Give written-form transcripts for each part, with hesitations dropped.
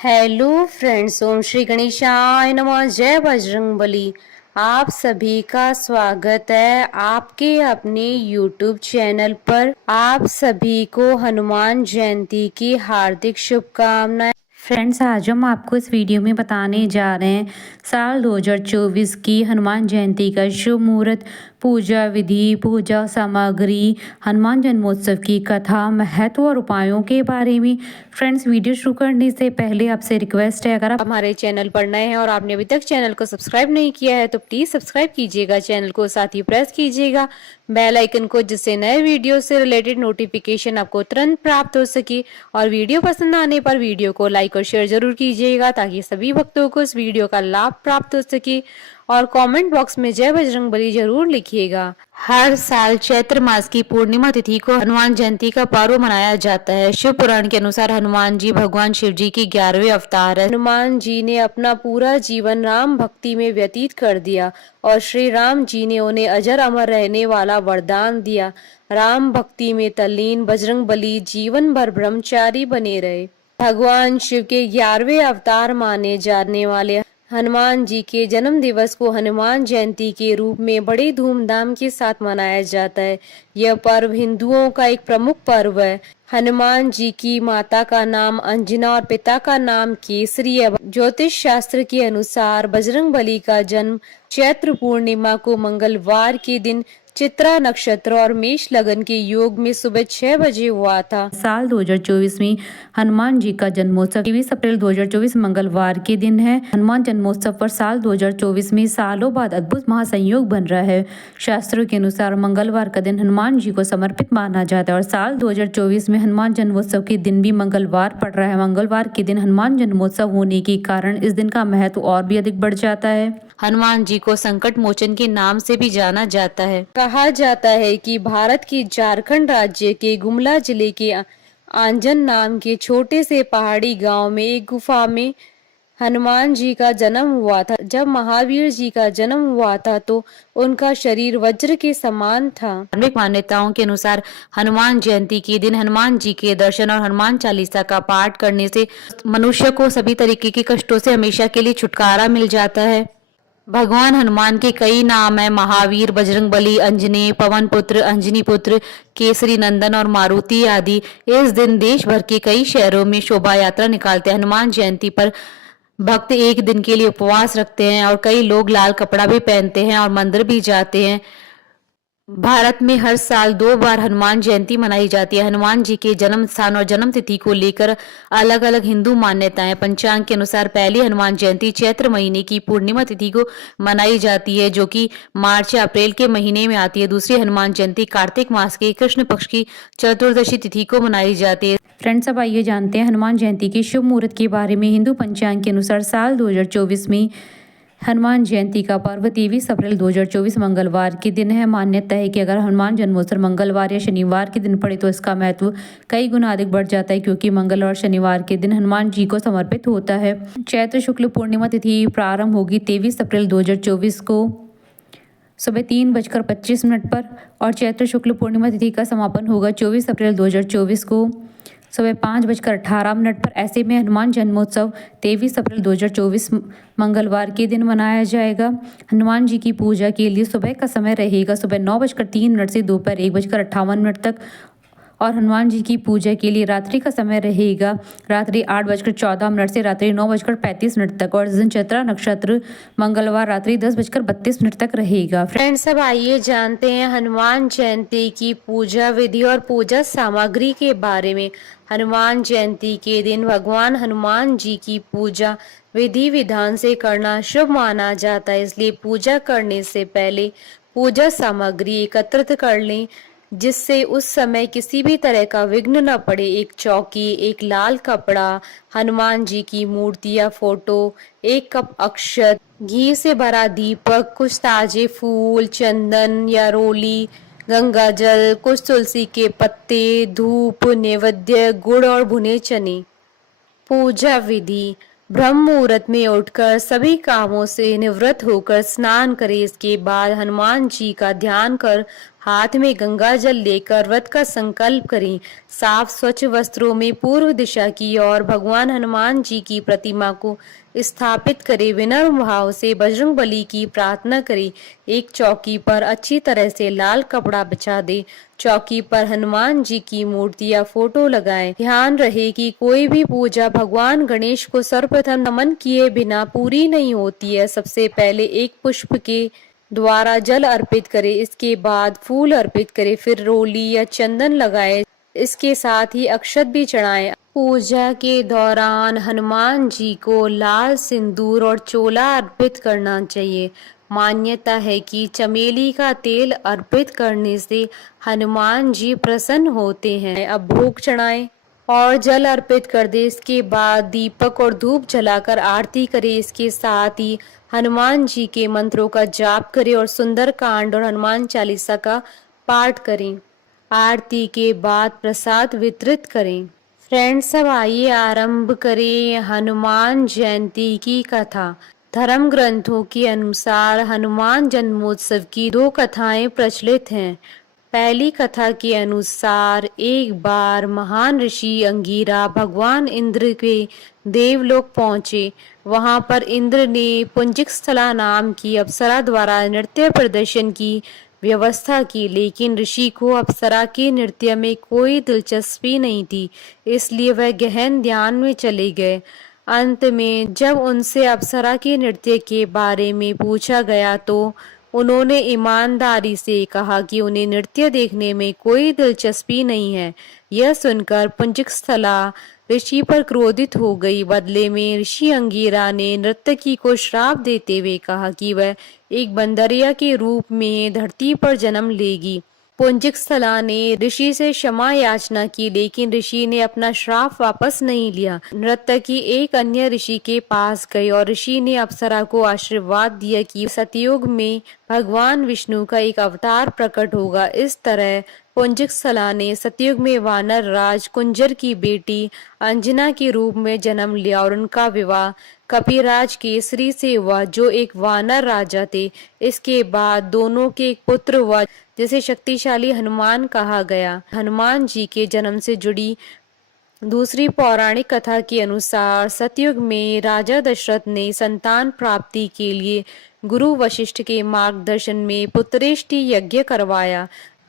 Hello friends, ओम श्री गणेशाय नमः। जय बजरंगबली। आप सभी का स्वागत है आपके अपने YouTube चैनल पर। आप सभी को हनुमान जयंती की हार्दिक शुभकामनाएं। फ्रेंड्स, आज हम आपको इस वीडियो में बताने जा रहे हैं साल 2024 की हनुमान जयंती का शुभ मुहूर्त, पूजा विधि, पूजा सामग्री, हनुमान जन्मोत्सव की कथा, महत्व और उपायों के बारे में। फ्रेंड्स, वीडियो शुरू करने से पहले आपसे रिक्वेस्ट है, अगर आप हमारे चैनल पर नए हैं और आपने अभी तक चैनल को सब्सक्राइब नहीं किया है तो प्लीज सब्सक्राइब कीजिएगा चैनल को, साथ ही प्रेस कीजिएगा बेल आइकन को, जिससे नए वीडियो से रिलेटेड नोटिफिकेशन आपको तुरंत प्राप्त हो सके। और वीडियो पसंद आने पर वीडियो को लाइक और शेयर जरूर कीजिएगा ताकि सभी भक्तों को इस वीडियो का लाभ प्राप्त हो सके। और कमेंट बॉक्स में जय बजरंगबली जरूर लिखिएगा। हर साल चैत्र मास की पूर्णिमा तिथि को हनुमान जयंती का पर्व मनाया जाता है। शिव पुराण के अनुसार हनुमान जी भगवान शिव जी की 11वें अवतार है। हनुमान जी ने अपना पूरा जीवन राम भक्ति में व्यतीत कर दिया और श्री राम जी ने उन्हें अजर अमर रहने वाला वरदान दिया। राम भक्ति में तल्लीन बजरंगबली जीवन भर ब्रह्मचारी बने रहे। भगवान शिव के 11वें अवतार माने जाने वाले हनुमान जी के जन्म दिवस को हनुमान जयंती के रूप में बड़े धूमधाम के साथ मनाया जाता है। यह पर्व हिंदुओं का एक प्रमुख पर्व है। हनुमान जी की माता का नाम अंजना और पिता का नाम केसरी है। ज्योतिष शास्त्र के अनुसार बजरंगबली का जन्म चैत्र पूर्णिमा को मंगलवार के दिन चित्रा नक्षत्र और मेष लगन के योग में सुबह 6 बजे हुआ था। साल 2024 में हनुमान जी का जन्मोत्सव 23 अप्रैल 2024 मंगलवार के दिन है। हनुमान जन्मोत्सव पर साल 2024 में सालों बाद अद्भुत महासंयोग बन रहा है। शास्त्रों के अनुसार मंगलवार का दिन हनुमान जी को समर्पित माना जाता है और साल 2024 में हनुमान जन्मोत्सव के दिन भी मंगलवार पड़ रहा है। मंगलवार के दिन हनुमान जन्मोत्सव होने के कारण इस दिन का महत्व और भी अधिक बढ़ जाता है। हनुमान जी को संकट मोचन के नाम से भी जाना जाता है। कहा जाता है कि भारत के झारखंड राज्य के गुमला जिले के आंजन नाम के छोटे से पहाड़ी गांव में एक गुफा में हनुमान जी का जन्म हुआ था। जब महावीर जी का जन्म हुआ था तो उनका शरीर वज्र के समान था। धार्मिक मान्यताओं के अनुसार हनुमान जयंती के दिन हनुमान जी के दर्शन और हनुमान चालीसा का पाठ करने से मनुष्य को सभी तरीके के कष्टों से हमेशा के लिए छुटकारा मिल जाता है। भगवान हनुमान के कई नाम है: महावीर, बजरंगबली, अंजनेय, पवन पुत्र, अंजनी पुत्र, केसरी नंदन और मारुति आदि। इस दिन देश भर के कई शहरों में शोभा यात्रा निकालते हैं। हनुमान जयंती पर भक्त एक दिन के लिए उपवास रखते हैं और कई लोग लाल कपड़ा भी पहनते हैं और मंदिर भी जाते हैं। भारत में हर साल 2 बार हनुमान जयंती मनाई जाती है। हनुमान जी के जन्म स्थान और जन्म तिथि को लेकर अलग अलग हिंदू मान्यताएं। पंचांग के अनुसार पहली हनुमान जयंती चैत्र महीने की पूर्णिमा तिथि को मनाई जाती है, जो कि मार्च या अप्रैल के महीने में आती है। दूसरी हनुमान जयंती कार्तिक मास के कृष्ण पक्ष की चतुर्दशी तिथि को मनाई जाती है। फ्रेंड्स, अब आइए जानते हैं हनुमान जयंती के शुभ मुहूर्त के बारे में। हिंदू पंचांग के अनुसार साल 2024 में हनुमान जयंती का पर्व 23 अप्रैल 2024 मंगलवार के दिन है। मान्यता है कि अगर हनुमान जन्मोत्सव मंगलवार या शनिवार के दिन पड़े तो इसका महत्व कई गुना अधिक बढ़ जाता है, क्योंकि मंगल और शनिवार के दिन हनुमान जी को समर्पित होता है। चैत्र शुक्ल पूर्णिमा तिथि प्रारंभ होगी 23 अप्रैल 2024 को सुबह 3:25 पर और चैत्र शुक्ल पूर्णिमा तिथि का समापन होगा 24 अप्रैल 2024 को सुबह 5:18 पर। ऐसे में हनुमान जन्मोत्सव 23 अप्रैल 2024 मंगलवार के दिन मनाया जाएगा। हनुमान जी की पूजा के लिए सुबह का समय रहेगा सुबह 9:03 से दोपहर 1:58 तक, और हनुमान जी की पूजा के लिए रात्रि का समय रहेगा रात्रि 8:14 से रात्रि 9:35 तक, और इस दिन चित्रा नक्षत्र मंगलवार रात्रि 10:32 तक रहेगा। फ्रेंड्स, अब आइए जानते हैं हनुमान जयंती की पूजा विधि और पूजा सामग्री के बारे में। हनुमान जयंती के दिन भगवान हनुमान जी की पूजा विधि विधान से करना शुभ माना जाता है, इसलिए पूजा करने से पहले पूजा सामग्री एकत्रित कर लें, जिससे उस समय किसी भी तरह का विघ्न न पड़े। एक चौकी, एक लाल कपड़ा, हनुमान जी की मूर्ति या फोटो, 1 कप अक्षत, घी से भरा दीपक, कुछ ताजे फूल, चंदन या रोली, गंगा जल, कुछ तुलसी के पत्ते, धूप, नैवेद्य, गुड़ और भुने चने। पूजा विधि: ब्रह्म मुहूर्त में उठकर सभी कामों से निवृत्त होकर स्नान करें। इसके बाद हनुमान जी का ध्यान कर हाथ में गंगा जल लेकर व्रत का संकल्प करें। साफ स्वच्छ वस्त्रों में पूर्व दिशा की ओर भगवान हनुमान जी की प्रतिमा को स्थापित करें। विनम्र भाव से बजरंग बली की प्रार्थना करें। एक चौकी पर अच्छी तरह से लाल कपड़ा बिछा दे। चौकी पर हनुमान जी की मूर्ति या फोटो लगाएं। ध्यान रहे कि कोई भी पूजा भगवान गणेश को सर्वप्रथम नमन किए बिना पूरी नहीं होती है। सबसे पहले एक पुष्प के द्वारा जल अर्पित करें, इसके बाद फूल अर्पित करें, फिर रोली या चंदन लगाएं। इसके साथ ही अक्षत भी चढ़ाएं। पूजा के दौरान हनुमान जी को लाल सिंदूर और चोला अर्पित करना चाहिए। मान्यता है कि चमेली का तेल अर्पित करने से हनुमान जी प्रसन्न होते हैं। अब भोग चढ़ाएं और जल अर्पित कर दे। इसके बाद दीपक और धूप जलाकर आरती करें। इसके साथ ही हनुमान जी के मंत्रों का जाप करें और सुंदर कांड और हनुमान चालीसा का पाठ करें। आरती के बाद प्रसाद वितरित करें। फ्रेंड्स, अब आइए आरंभ करें हनुमान जयंती की कथा। धर्म ग्रंथों के अनुसार हनुमान जन्मोत्सव की 2 कथाएं प्रचलित हैं। पहली कथा के अनुसार एक बार महान ऋषि अंगिरा भगवान इंद्र के देवलोक पहुंचे। वहां पर इंद्र ने पुंजिकस्थला नाम की अप्सरा द्वारा नृत्य प्रदर्शन की व्यवस्था की, लेकिन ऋषि को अप्सरा के नृत्य में कोई दिलचस्पी नहीं थी, इसलिए वह गहन ध्यान में चले गए। अंत में जब उनसे अप्सरा के नृत्य के बारे में पूछा गया तो उन्होंने ईमानदारी से कहा कि उन्हें नृत्य देखने में कोई दिलचस्पी नहीं है। यह सुनकर पुंजिकस्थला ऋषि पर क्रोधित हो गई। बदले में ऋषि अंगिरा ने नर्तकी को श्राप देते हुए कहा कि वह एक बंदरिया के रूप में धरती पर जन्म लेगी। पुंजिकस्थला ने ऋषि से क्षमा याचना की, लेकिन ऋषि ने अपना श्राप वापस नहीं लिया। नर्तकी एक अन्य ऋषि के पास गई और ऋषि ने अप्सरा को आशीर्वाद दिया कि सतयुग में भगवान विष्णु का एक अवतार प्रकट होगा। इस तरह पुंजिकस्थला ने सतयुग में वानर राज कुंजर की बेटी अंजना के रूप में जन्म लिया और उनका विवाह कपिराज केसरी से हुआ, जो एक वानर राजा थे। इसके बाद दोनों के एक पुत्र हुआ जिसे शक्तिशाली हनुमान कहा गया। हनुमान जी के जन्म से जुड़ी दूसरी पौराणिक कथा के अनुसार सतयुग में राजा दशरथ ने संतान प्राप्ति के लिए गुरु वशिष्ठ के मार्गदर्शन में पुत्रेष्टि यज्ञ करवाया,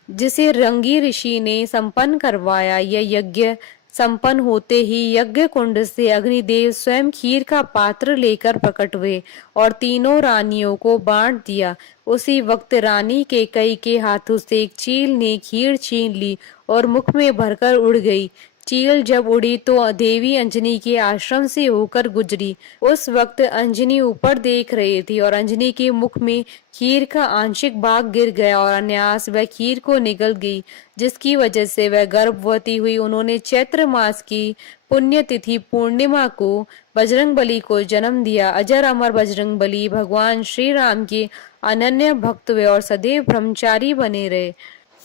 जिसे रंगी ऋषि ने संपन्न करवाया। यह यज्ञ संपन्न होते ही यज्ञ कुंड से अग्निदेव स्वयं खीर का पात्र लेकर प्रकट हुए और तीनों रानियों को बांट दिया। उसी वक्त रानी के कई के हाथों से एक चील ने खीर छीन ली और मुख में भरकर उड़ गई। चील जब उड़ी तो देवी अंजनी के आश्रम से होकर गुजरी। उस वक्त अंजनी ऊपर देख रही थी और अंजनी के मुख में खीर का आंशिक भाग गिर गया और अनायास वह खीर को निगल गई, जिसकी वजह से वह गर्भवती हुई। उन्होंने चैत्र मास की पुण्यतिथि पूर्णिमा को बजरंग बली को जन्म दिया। अजर अमर बजरंग बली भगवान श्री राम के अनन्य भक्त हुए और सदैव ब्रह्मचारी बने रहे।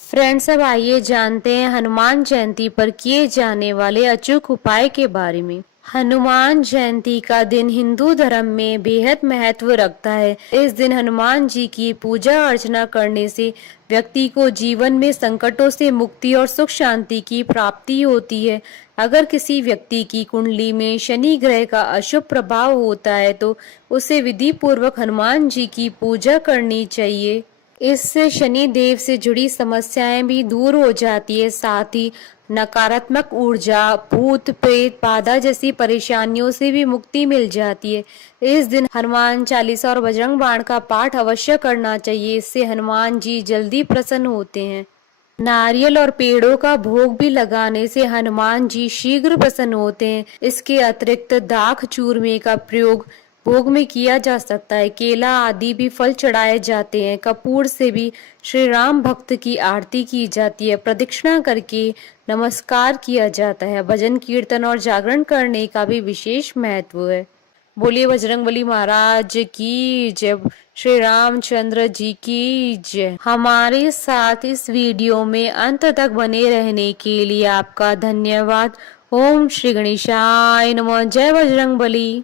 फ्रेंड्स, अब आइए जानते हैं हनुमान जयंती पर किए जाने वाले अचूक उपाय के बारे में। हनुमान जयंती का दिन हिंदू धर्म में बेहद महत्व रखता है। इस दिन हनुमान जी की पूजा अर्चना करने से व्यक्ति को जीवन में संकटों से मुक्ति और सुख शांति की प्राप्ति होती है। अगर किसी व्यक्ति की कुंडली में शनि ग्रह का अशुभ प्रभाव होता है तो उसे विधि पूर्वक हनुमान जी की पूजा करनी चाहिए। इससे शनि देव से जुड़ी समस्याएं भी दूर हो जाती है। साथ ही नकारात्मक ऊर्जा, भूत प्रेत बाधा जैसी परेशानियों से भी मुक्ति मिल जाती है। इस दिन हनुमान चालीसा और बजरंग बाण का पाठ अवश्य करना चाहिए। इससे हनुमान जी जल्दी प्रसन्न होते हैं। नारियल और पेड़ों का भोग भी लगाने से हनुमान जी शीघ्र प्रसन्न होते हैं। इसके अतिरिक्त दाख चूरमे का प्रयोग भोग में किया जा सकता है। केला आदि भी फल चढ़ाए जाते हैं। कपूर से भी श्री राम भक्त की आरती की जाती है। प्रदक्षिणा करके नमस्कार किया जाता है। भजन कीर्तन और जागरण करने का भी विशेष महत्व है। बोलिए बजरंगबली महाराज की जय, श्री रामचंद्र जी की जय। हमारे साथ इस वीडियो में अंत तक बने रहने के लिए आपका धन्यवाद। ओम श्री गणेशाय नमः। जय बजरंगबली।